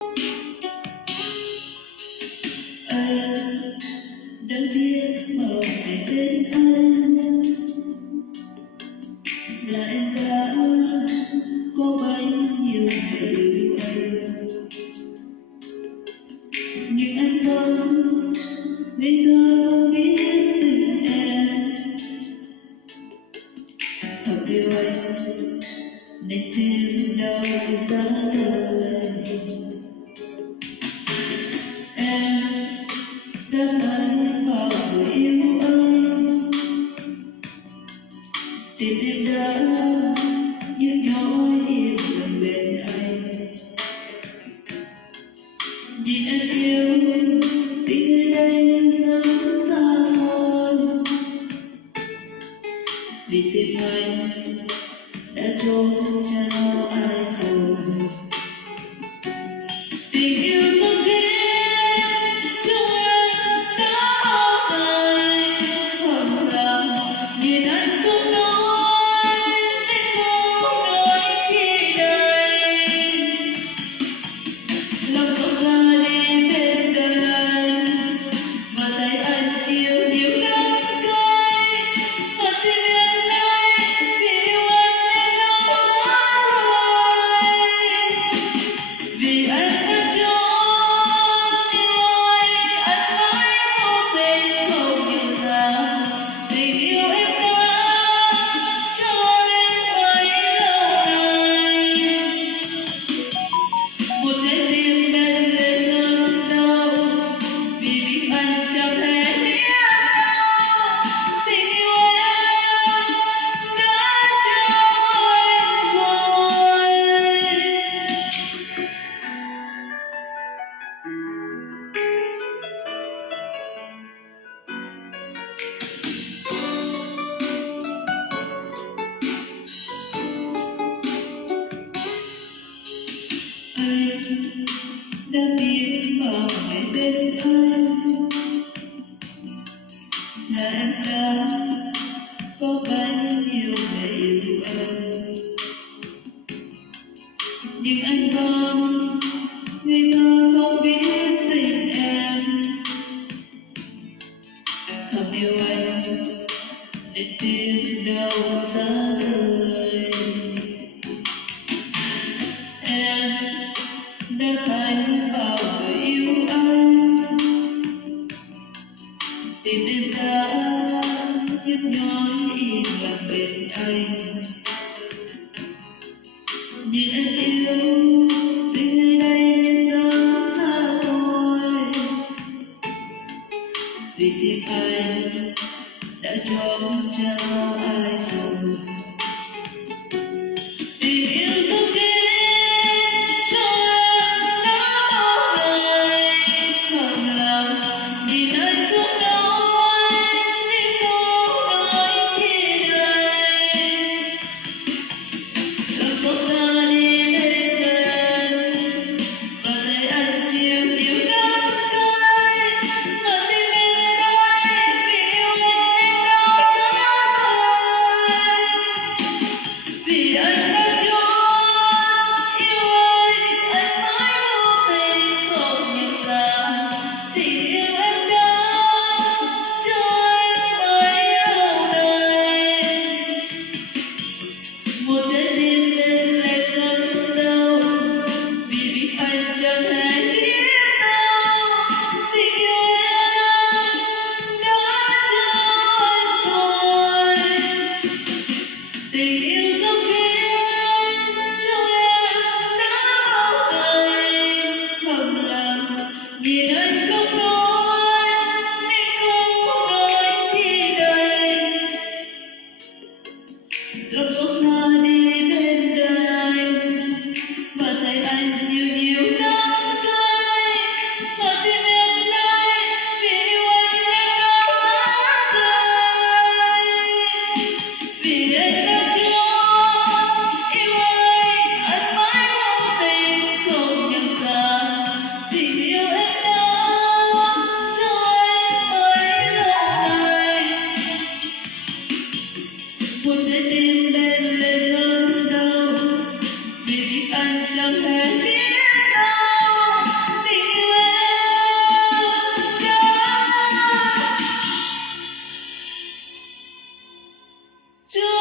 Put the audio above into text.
Anh đã biết màu về bên anh là em đã có bấy nhiêu người yêu anh, nhưng anh vẫn ngây thơ không biết tình em. Thật yêu anh nên tim đau giá rời. Em đã thấy bao người yêu anh, tim em đã như nhói im lặng bên anh. Nhìn em yêu tình nơi đây rất xa xôi, vì tim anh đã trốn cho ai rồi. Tình yêu rất ghét trong em đã bao ngày thầm lặng, nhìn anh không nói nên không nói khi đây. Lòng xót xa đi bên đời anh, và tay anh yêu điều đắng cay, và tim em nay vì yêu anh nên đau quá rồi. Vì anh đã trốn đi lối anh mãi vô tình không nhận ra, tình yêu em đã cho em bấy lâu nay. Một trái tim bên lệ rơi đau, vì biết anh chẳng thể biết đâu tình yêu em đã cho em rồi. Anh đã biết bao ngày bên anh là em đã có bấy nhiêu ngày yêu anh, nhưng anh vẫn ngây thơ không biết tình em. Thầm yêu anh để tim đau giá rời. Em đã thấy bao người yêu anh, tim em đã nhức nhói im lặng bên anh. Nhìn anh yêu tình nơi đây rất xa xôi, vì tim anh đã trốn cho ai rồi. Tình yêu rất ghét cho em đã bao ngày thầm lặng, nhìn anh không nói nên không nói khi đây. Lòng xót xa đi bên đời anh, và tay anh chiều điều đắng cay, và tim em đây vì yêu anh nên đau giá Chúa